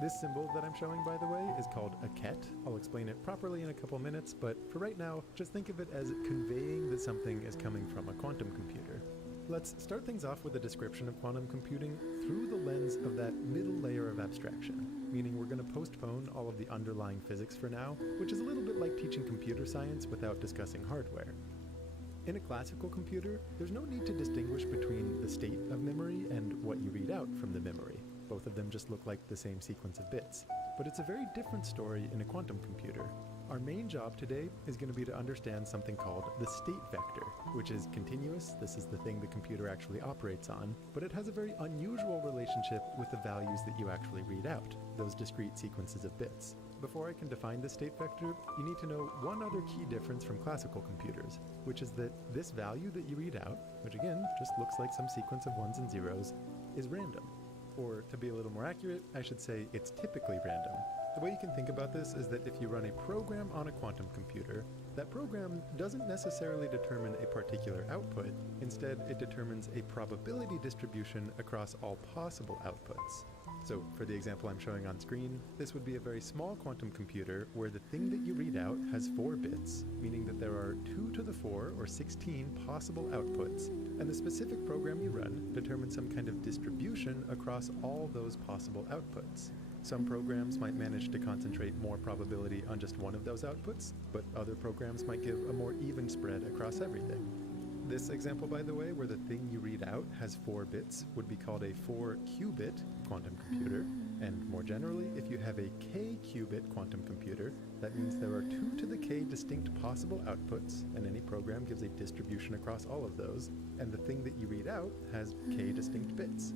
This symbol that I'm showing, by the way, is called a ket. I'll explain it properly in a couple minutes, but for right now, just think of it as conveying that something is coming from a quantum computer. Let's start things off with a description of quantum computing through the lens of that middle layer of abstraction, meaning we're going to postpone all of the underlying physics for now, which is a little bit like teaching computer science without discussing hardware. In a classical computer, there's no need to distinguish between the state of memory and what you read out from the memory. Both of them just look like the same sequence of bits. But it's a very different story in a quantum computer. Our main job today is going to be to understand something called the state vector, which is continuous. This is the thing the computer actually operates on, but it has a very unusual relationship with the values that you actually read out, those discrete sequences of bits. Before I can define the state vector, you need to know one other key difference from classical computers, which is that this value that you read out, which again just looks like some sequence of ones and zeros, is random. Or to be a little more accurate, I should say it's typically random. The way you can think about this is that if you run a program on a quantum computer, that program doesn't necessarily determine a particular output. Instead, it determines a probability distribution across all possible outputs. So for the example I'm showing on screen, this would be a very small quantum computer where the thing that you read out has 4 bits, meaning that there are 2 to the 4 or 16 possible outputs, and the specific program you run determines some kind of distribution across all those possible outputs. Some programs might manage to concentrate more probability on just one of those outputs, but other programs might give a more even spread across everything. This example, by the way, where the thing you read out has 4 bits, would be called a 4-qubit quantum computer. And more generally, if you have a k-qubit quantum computer, that means there are 2 to the k distinct possible outputs, and any program gives a distribution across all of those, and the thing that you read out has k distinct bits.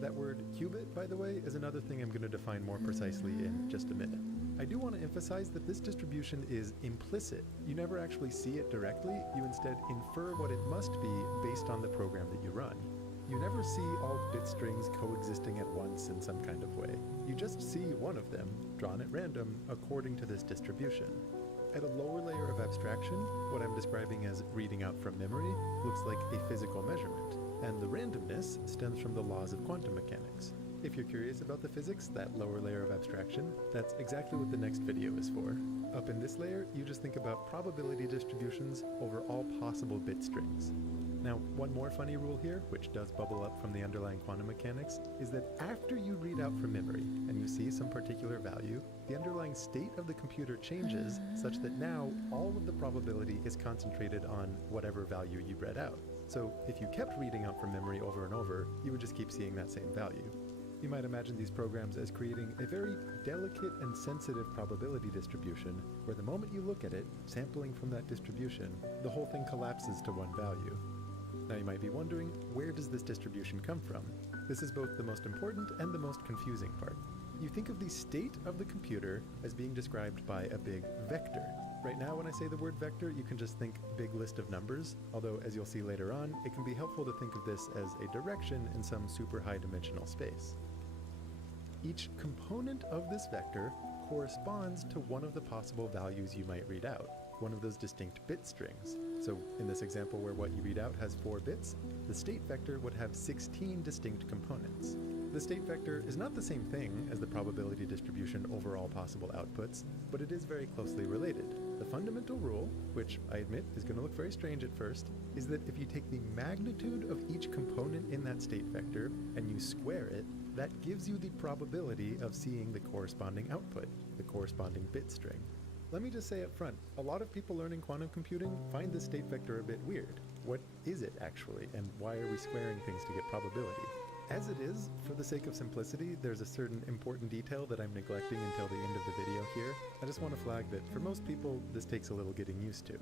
That word qubit, by the way, is another thing I'm going to define more precisely in just a minute. I do want to emphasize that this distribution is implicit. You never actually see it directly, you instead infer what it must be based on the program that you run. You never see all bit strings coexisting at once in some kind of way. You just see one of them, drawn at random, according to this distribution. At a lower layer of abstraction, what I'm describing as reading out from memory looks like a physical measurement, and the randomness stems from the laws of quantum mechanics. If you're curious about the physics, that lower layer of abstraction, that's exactly what the next video is for. Up in this layer, you just think about probability distributions over all possible bit strings. Now, one more funny rule here, which does bubble up from the underlying quantum mechanics, is that after you read out from memory and you see some particular value, the underlying state of the computer changes such that now all of the probability is concentrated on whatever value you read out. So if you kept reading out from memory over and over, you would just keep seeing that same value. You might imagine these programs as creating a very delicate and sensitive probability distribution, where the moment you look at it, sampling from that distribution, the whole thing collapses to one value. Now you might be wondering, where does this distribution come from? This is both the most important and the most confusing part. You think of the state of the computer as being described by a big vector. Right now, when I say the word vector, you can just think big list of numbers, although as you'll see later on, it can be helpful to think of this as a direction in some super high dimensional space. Each component of this vector corresponds to one of the possible values you might read out, one of those distinct bit strings. So in this example where what you read out has 4 bits, the state vector would have 16 distinct components. The state vector is not the same thing as the probability distribution over all possible outputs, but it is very closely related. The fundamental rule, which I admit is going to look very strange at first, is that if you take the magnitude of each component in that state vector and you square it, that gives you the probability of seeing the corresponding output, the corresponding bit string. Let me just say up front, a lot of people learning quantum computing find the state vector a bit weird. What is it actually, and why are we squaring things to get probability? As it is, for the sake of simplicity, there's a certain important detail that I'm neglecting until the end of the video here. I just want to flag that for most people, this takes a little getting used to.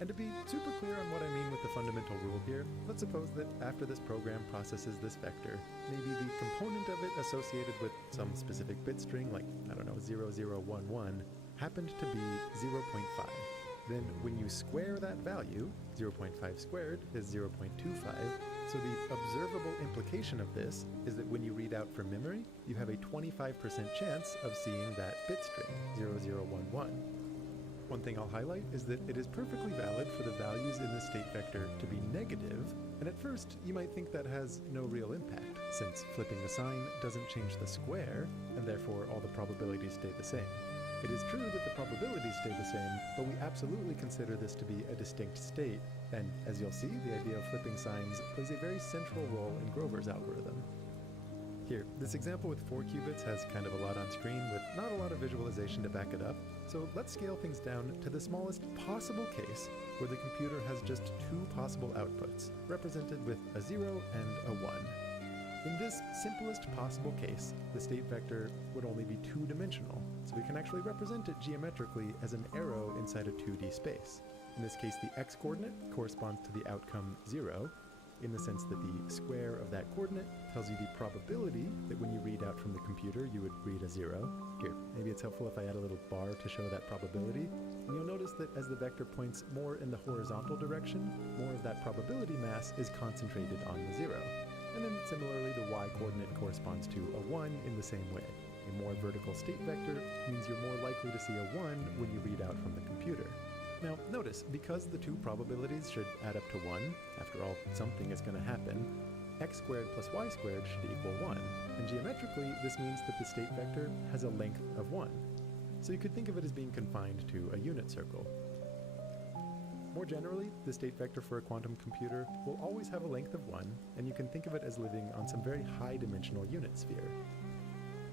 And to be super clear on what I mean with the fundamental rule here, let's suppose that after this program processes this vector, maybe the component of it associated with some specific bit string, like, I don't know, 0011, happened to be 0.5. Then when you square that value, 0.5 squared is 0.25, so the observable implication of this is that when you read out from memory, you have a 25% chance of seeing that bit string, 0011. One thing I'll highlight is that it is perfectly valid for the values in this state vector to be negative, and at first you might think that has no real impact, since flipping the sign doesn't change the square, and therefore all the probabilities stay the same. It is true that the probabilities stay the same, but we absolutely consider this to be a distinct state, and as you'll see, the idea of flipping signs plays a very central role in Grover's algorithm. Here, this example with 4 qubits has kind of a lot on screen with not a lot of visualization to back it up, so let's scale things down to the smallest possible case where the computer has just 2 possible outputs, represented with a 0 and a 1. In this simplest possible case, the state vector would only be 2-dimensional, so we can actually represent it geometrically as an arrow inside a 2D space. In this case, the x-coordinate corresponds to the outcome 0, in the sense that the square of that coordinate tells you the probability that when you read out from the computer you would read a 0. Here, maybe it's helpful if I add a little bar to show that probability, and you'll notice that as the vector points more in the horizontal direction, more of that probability mass is concentrated on the 0. And then similarly, the y-coordinate corresponds to a 1 in the same way. A more vertical state vector means you're more likely to see a 1 when you read out from the computer. Now, notice, because the 2 probabilities should add up to 1, after all, something is going to happen, x squared plus y squared should equal 1, and geometrically, this means that the state vector has a length of 1. So you could think of it as being confined to a unit circle. More generally, the state vector for a quantum computer will always have a length of 1, and you can think of it as living on some very high-dimensional unit sphere.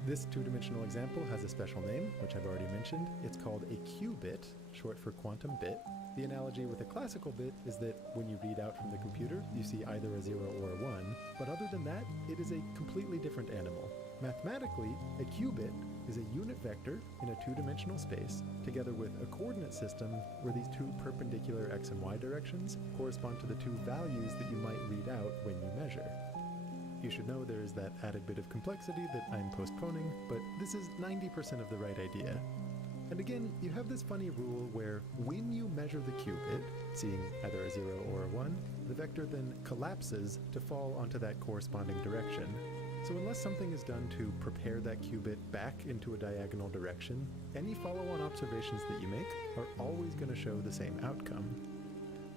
This 2-dimensional example has a special name, which I've already mentioned. It's called a qubit, short for quantum bit. The analogy with a classical bit is that when you read out from the computer, you see either a 0 or a 1, but other than that, it is a completely different animal. Mathematically, a qubit is a unit vector in a 2-dimensional space, together with a coordinate system where these 2 perpendicular x and y directions correspond to the 2 values that you might read out when you measure. You should know there is that added bit of complexity that I'm postponing, but this is 90% of the right idea. And again, you have this funny rule where when you measure the qubit, seeing either a 0 or a 1, the vector then collapses to fall onto that corresponding direction. So unless something is done to prepare that qubit back into a diagonal direction, any follow-on observations that you make are always going to show the same outcome.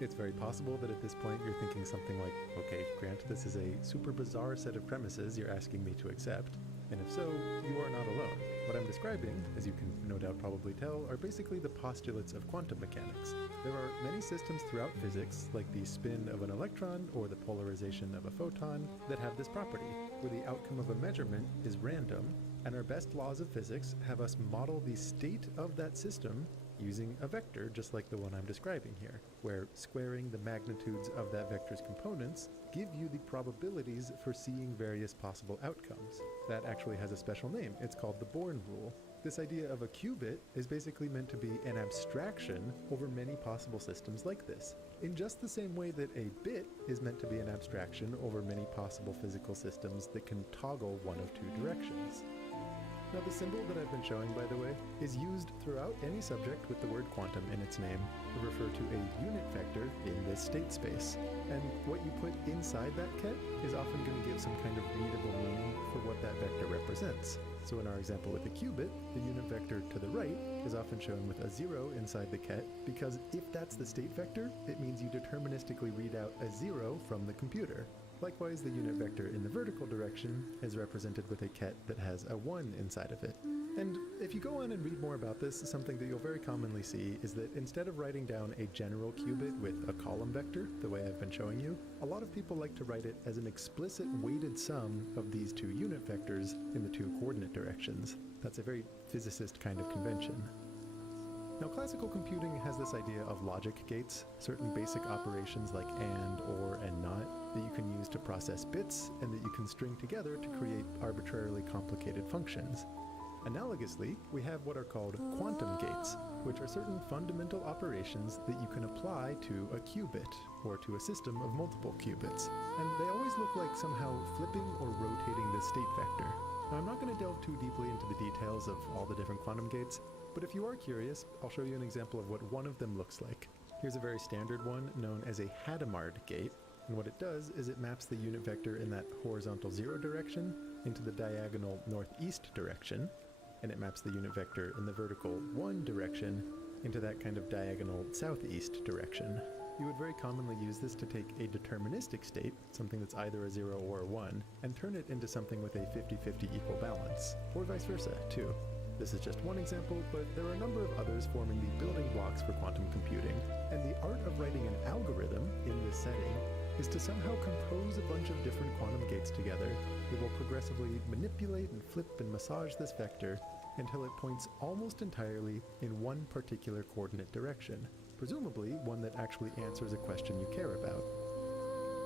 It's very possible that at this point you're thinking something like, okay, Grant, this is a super bizarre set of premises you're asking me to accept, and if so, you are not alone. What I'm describing, as you can no doubt probably tell, are basically the postulates of quantum mechanics. There are many systems throughout physics, like the spin of an electron or the polarization of a photon, that have this property, where the outcome of a measurement is random, and our best laws of physics have us model the state of that system using a vector just like the one I'm describing here, where squaring the magnitudes of that vector's components give you the probabilities for seeing various possible outcomes. That actually has a special name. It's called the Born rule. This idea of a qubit is basically meant to be an abstraction over many possible systems like this, in just the same way that a bit is meant to be an abstraction over many possible physical systems that can toggle one of 2 directions. Now, the symbol that I've been showing, by the way, is used throughout any subject with the word quantum in its name to refer to a unit vector in this state space. And what you put inside that ket is often going to give some kind of readable meaning for what that vector represents. So in our example with the qubit, the unit vector to the right is often shown with a 0 inside the ket, because if that's the state vector, it means you deterministically read out a 0 from the computer. Likewise, the unit vector in the vertical direction is represented with a ket that has a 1 inside of it. And if you go on and read more about this, something that you'll very commonly see is that instead of writing down a general qubit with a column vector, the way I've been showing you, a lot of people like to write it as an explicit weighted sum of these 2 unit vectors in the 2 coordinate directions. That's a very physicist kind of convention. Now, classical computing has this idea of logic gates, certain basic operations like and, or, and not, that you can use to process bits and that you can string together to create arbitrarily complicated functions. Analogously, we have what are called quantum gates, which are certain fundamental operations that you can apply to a qubit, or to a system of multiple qubits. And they always look like somehow flipping or rotating the state vector. Now, I'm not going to delve too deeply into the details of all the different quantum gates, but if you are curious, I'll show you an example of what one of them looks like. Here's a very standard one known as a Hadamard gate, and what it does is it maps the unit vector in that horizontal 0 direction into the diagonal northeast direction, and it maps the unit vector in the vertical 1 direction into that kind of diagonal southeast direction. You would very commonly use this to take a deterministic state, something that's either a 0 or a 1, and turn it into something with a 50-50 equal balance, or vice versa, too. This is just one example, but there are a number of others forming the building blocks for quantum computing, and the art of writing an algorithm in this setting is to somehow compose a bunch of different quantum gates together that will progressively manipulate and flip and massage this vector until it points almost entirely in one particular coordinate direction, presumably one that actually answers a question you care about.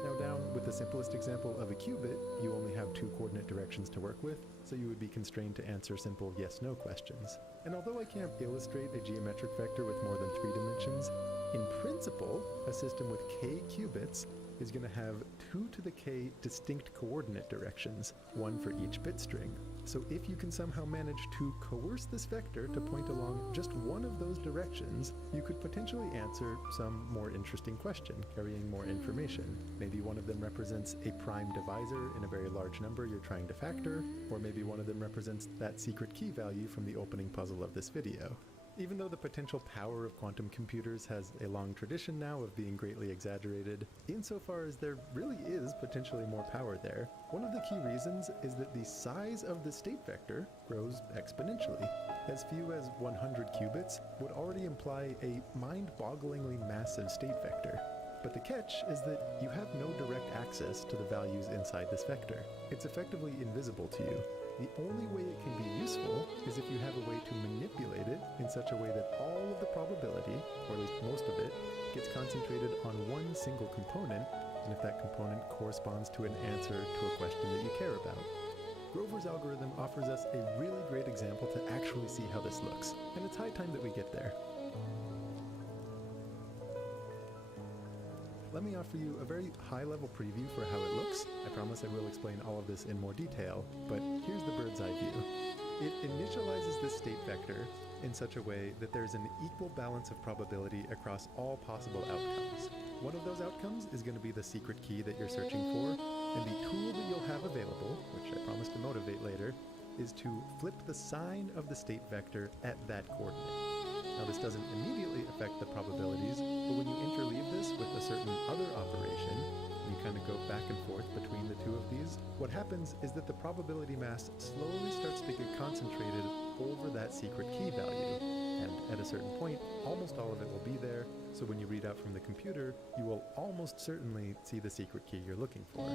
Now down with the simplest example of a qubit, you only have 2 coordinate directions to work with, so you would be constrained to answer simple yes-no questions. And although I can't illustrate a geometric vector with more than 3 dimensions, in principle, a system with k qubits is going to have 2 to the k distinct coordinate directions, one for each bit string. So if you can somehow manage to coerce this vector to point along just one of those directions, you could potentially answer some more interesting question, carrying more information. Maybe one of them represents a prime divisor in a very large number you're trying to factor, or maybe one of them represents that secret key value from the opening puzzle of this video. Even though the potential power of quantum computers has a long tradition now of being greatly exaggerated, insofar as there really is potentially more power there, one of the key reasons is that the size of the state vector grows exponentially. As few as 100 qubits would already imply a mind-bogglingly massive state vector. But the catch is that you have no direct access to the values inside this vector. It's effectively invisible to you. The only way it can be useful is if you have a way to manipulate it in such a way that all of the probability, or at least most of it, gets concentrated on one single component, and if that component corresponds to an answer to a question that you care about. Grover's algorithm offers us a really great example to actually see how this looks, and it's high time that we get there. Let me offer you a very high-level preview for how it looks. I promise I will explain all of this in more detail, but here's the bird's eye view. It initializes this state vector in such a way that there's an equal balance of probability across all possible outcomes. One of those outcomes is going to be the secret key that you're searching for, and the tool that you'll have available, which I promise to motivate later, is to flip the sign of the state vector at that coordinate. Now, this doesn't immediately affect the probabilities, but when you interleave this with a certain other operation, and you kind of go back and forth between the two of these, what happens is that the probability mass slowly starts to get concentrated over that secret key value. And at a certain point, almost all of it will be there, so when you read out from the computer, you will almost certainly see the secret key you're looking for.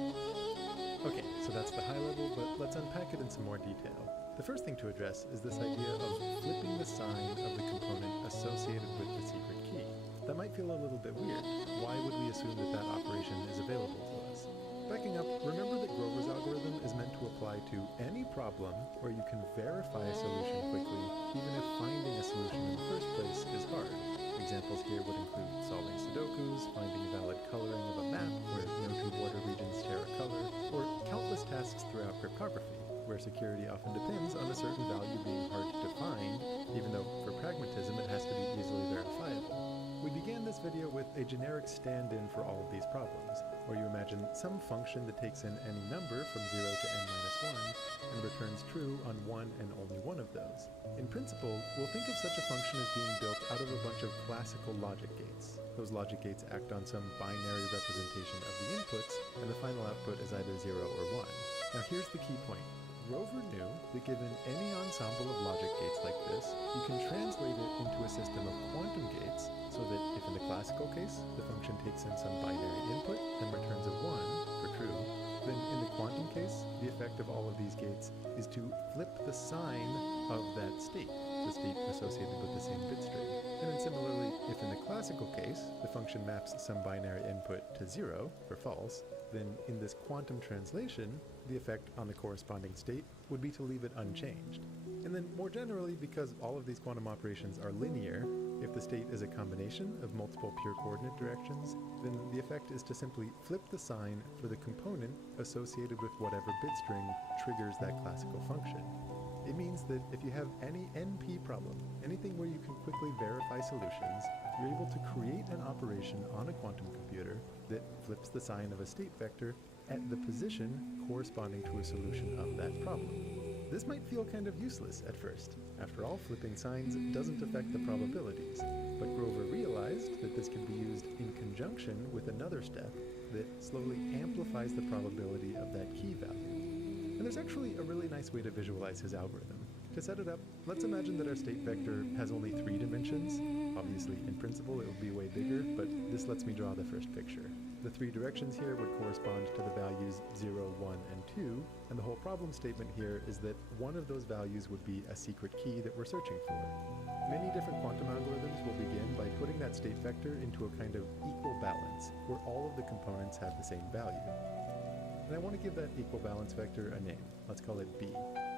Okay, so that's the high level, but let's unpack it in some more detail. The first thing to address is this idea of flipping the sign of the component associated with the secret key. That might feel a little bit weird. Why would we assume that that operation is available to us? Backing up, remember that Grover's algorithm is meant to apply to any problem where you can verify a solution quickly, even if finding a solution in the first place is hard. Examples here would include solving Sudokus, finding valid coloring of a map where no 2 border regions share a color, or countless tasks throughout cryptography, where security often depends on a certain value being hard to find, even though for pragmatism it has to be easily verifiable. We began this video with a generic stand-in for all of these problems, where you imagine some function that takes in any number from 0 to n-1 and returns true on one and only one of those. In principle, we'll think of such a function as being built out of a bunch of classical logic gates. Those logic gates act on some binary representation of the inputs, and the final output is either 0 or 1. Now here's the key point. Grover knew that given any ensemble of logic gates like this, you can translate it into a system of quantum gates so that if in the classical case, the function takes in some binary input and returns a 1 for true, then in the quantum case, the effect of all of these gates is to flip the sign of that state, the state associated with the same bit string. And then similarly, if in the classical case, the function maps some binary input to 0 for false, then in this quantum translation, the effect on the corresponding state would be to leave it unchanged. And then more generally, because all of these quantum operations are linear, if the state is a combination of multiple pure coordinate directions, then the effect is to simply flip the sign for the component associated with whatever bit string triggers that classical function. It means that if you have any NP problem, anything where you can quickly verify solutions, you're able to create an operation on a quantum computer that flips the sign of a state vector at the position corresponding to a solution of that problem. This might feel kind of useless at first. After all, flipping signs doesn't affect the probabilities, but Grover realized that this can be used in conjunction with another step that slowly amplifies the probability of that key value. And there's actually a really nice way to visualize his algorithm. To set it up, let's imagine that our state vector has only 3 dimensions. Obviously, in principle, it would be way bigger, but this lets me draw the first picture. The 3 directions here would correspond to the values 0, 1, and 2, and the whole problem statement here is that one of those values would be a secret key that we're searching for. Many different quantum algorithms will begin by putting that state vector into a kind of equal balance, where all of the components have the same value. And I want to give that equal balance vector a name. Let's call it B.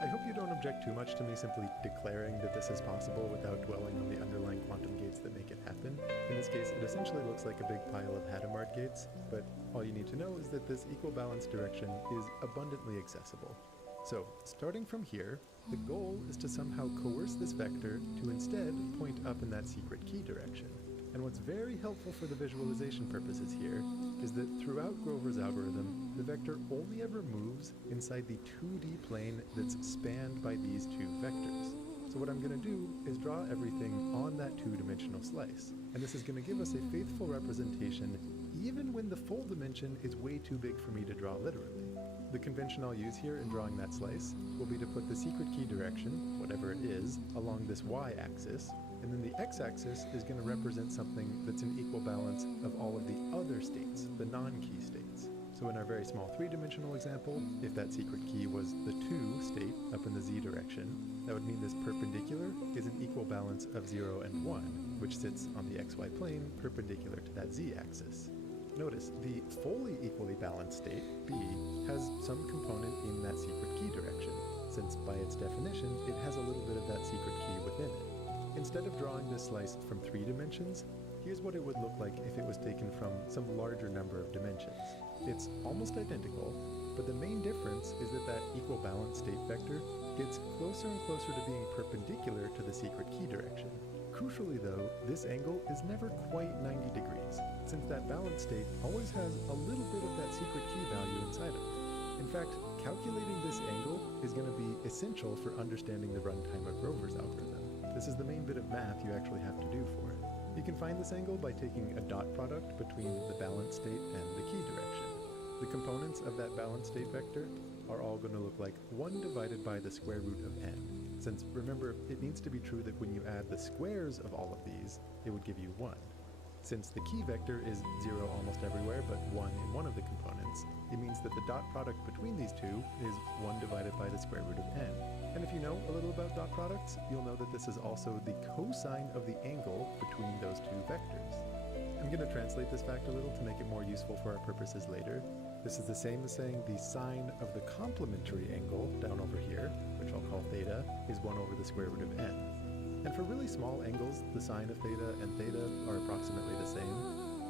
I hope you don't object too much to me simply declaring that this is possible without dwelling on the underlying quantum gates that make it happen. In this case, it essentially looks like a big pile of Hadamard gates, but all you need to know is that this equal balance direction is abundantly accessible. So, starting from here, the goal is to somehow coerce this vector to instead point up in that secret key direction. And what's very helpful for the visualization purposes here is that throughout Grover's algorithm, the vector only ever moves inside the 2D plane that's spanned by these 2 vectors. So what I'm going to do is draw everything on that 2-dimensional slice. And this is going to give us a faithful representation even when the full dimension is way too big for me to draw literally. The convention I'll use here in drawing that slice will be to put the secret key direction, whatever it is, along this y-axis, and then the x-axis is going to represent something that's in equal balance of all of the other states, the non-key states. So in our very small 3-dimensional example, if that secret key was the 2 state up in the z direction, that would mean this perpendicular is an equal balance of 0 and 1, which sits on the xy plane perpendicular to that z-axis. Notice, the fully equally balanced state, B, has some component in that secret key direction, since by its definition, it has a little bit of that secret key within it. Instead of drawing this slice from 3 dimensions, here's what it would look like if it was taken from some larger number of dimensions. It's almost identical, but the main difference is that that equal balance state vector gets closer and closer to being perpendicular to the secret key direction. Crucially though, this angle is never quite 90 degrees, since that balance state always has a little bit of that secret key value inside of it. In fact, calculating this angle is going to be essential for understanding the runtime of Grover's algorithm. This is the main bit of math you actually have to do for it. You can find this angle by taking a dot product between the balance state and the key direction. The components of that balance state vector are all going to look like 1 divided by the square root of n. Since, remember, it needs to be true that when you add the squares of all of these, it would give you 1. Since the key vector is 0 almost everywhere but 1 in one of the components, it means that the dot product between these two is 1 divided by the square root of n. And if you know a little about dot products, you'll know that this is also the cosine of the angle between those 2 vectors. I'm going to translate this fact a little to make it more useful for our purposes later. This is the same as saying the sine of the complementary angle down over here, which I'll call theta, is 1 over the square root of n. And for really small angles, the sine of theta and theta are approximately the same.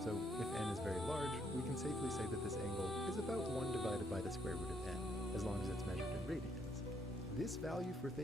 So if n is very large, we can safely say that this angle is about 1 divided by the square root of n, as long as it's measured in radians. This value for theta